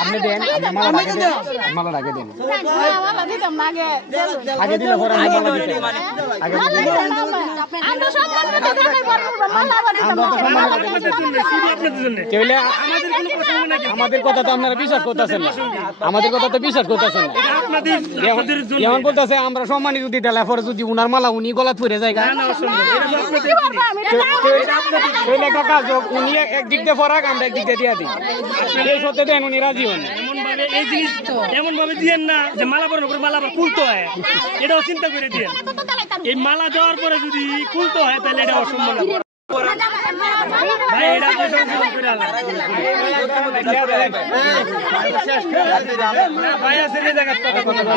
আপনি দেন মালা আগে দেন আগে দিলে পরে মালা দিতে আগে আমাদের কথা তো আপনারা বিশ্বাস করতেছেন না আমাদের কথা তো বিশ্বাস করতেছেন না যেমন বলতেছে আমরা সম্মানিত যদি দিলে পরে যদি উনার মালা উনি গলা ফুরে যায় উনি একদিক দিয়ে ফরাক আমরা একদিক দিয়ে দিয়া দিই এই সত্যি দেন উনি রাজি হন এই জিনিস এমন ভাবে দিয়েন না যে মালা পরানোর পরে মালা আবার খুলতে হয় এটাও চিন্তা করে দিয়েন এই মালা দেওয়ার পরে যদি খুলতে হয় তাহলে এটা অসম্মান ভাই এটা ভাই আছে ভাই আছে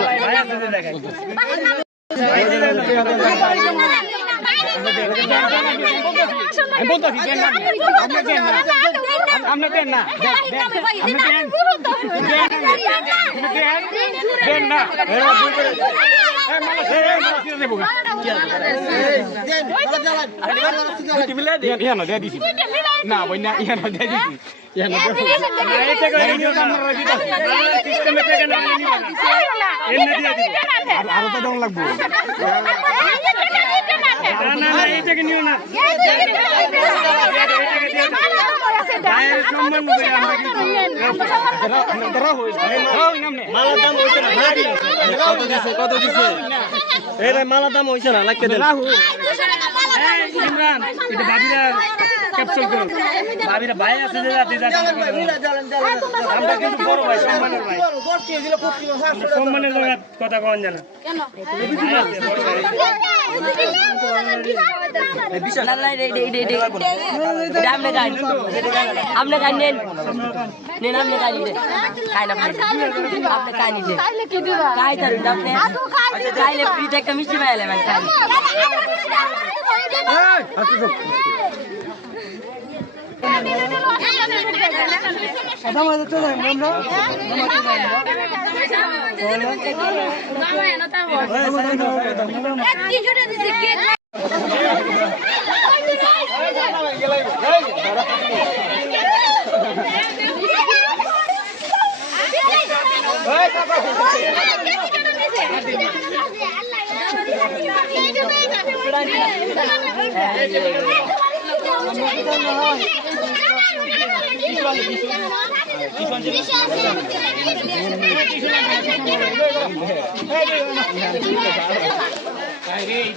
না বই না ইয়ানো দিয়ে দিছি আরো তো দম লাগবো এইটাকে নিও না কত দিছে মালা দাম হয়েছে না লাগতে দেন ইমরান এটা ভাবিরা ক্যাপসুল করো ভাবিরা ভাই আছে যে রাতে যা আমরা কিন্তু বড় ভাই সম্মানের ভাই সম্মানের কথা কোন জানা কেন বড় ভাই আপনি খাই নেন নেন আপনি খাই নিতে খাই না আপনি খাই নিতে খাই থাকুন আপনি খাইলে ফ্রিতে একটা মিষ্টি পাইলে ভাই খাই Hey,